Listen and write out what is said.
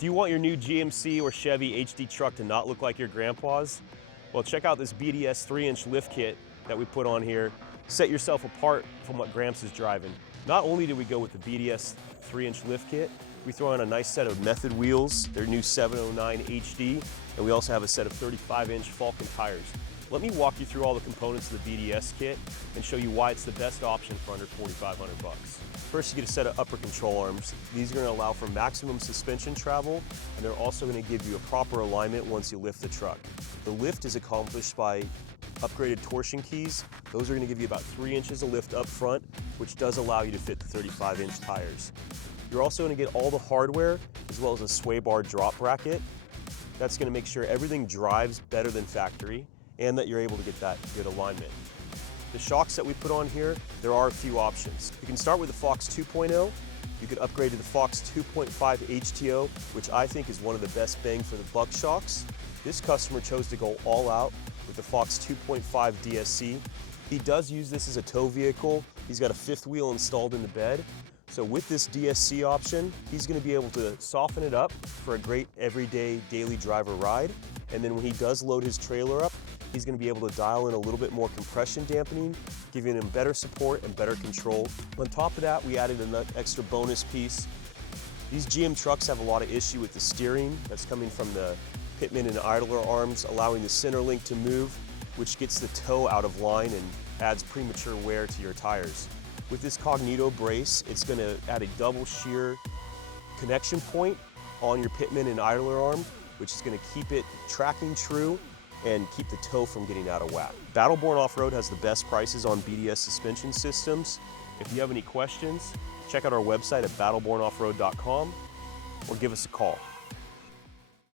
Do you want your new GMC or Chevy HD truck to not look like your grandpa's? Well, check out this BDS 3-inch lift kit that we put on here. Set yourself apart from what Gramps is driving. Not only did we go with the BDS 3-inch lift kit, we throw on a nice set of Method wheels, their new 709 HD, and we also have a set of 35-inch Falcon tires. Let me walk you through all the components of the BDS kit and show you why it's the best option for under $4,500. First, you get a set of upper control arms. These are going to allow for maximum suspension travel, and they're also going to give you a proper alignment once you lift the truck. The lift is accomplished by upgraded torsion keys. Those are going to give you about 3 inches of lift up front, which does allow you to fit the 35-inch tires. You're also going to get all the hardware as well as a sway bar drop bracket. That's going to make sure everything drives better than factory and that you're able to get that good alignment. The shocks that we put on here, there are a few options. You can start with the Fox 2.0. You could upgrade to the Fox 2.5 HTO, which I think is one of the best bang for the buck shocks. This customer chose to go all out with the Fox 2.5 DSC. He does use this as a tow vehicle. He's got a fifth wheel installed in the bed. So with this DSC option, he's going to be able to soften it up for a great everyday daily driver ride. And then when he does load his trailer up, he's going to be able to dial in a little bit more compression dampening, giving him better support and better control. On top of that, we added an extra bonus piece. These GM trucks have a lot of issue with the steering that's coming from the pitman and idler arms, allowing the center link to move, which gets the toe out of line and adds premature wear to your tires. With this Cognito brace, it's going to add a double shear connection point on your pitman and idler arm, which is going to keep it tracking true and keep the toe from getting out of whack. Battleborn Off-Road has the best prices on BDS suspension systems. If you have any questions, check out our website at battlebornoffroad.com or give us a call.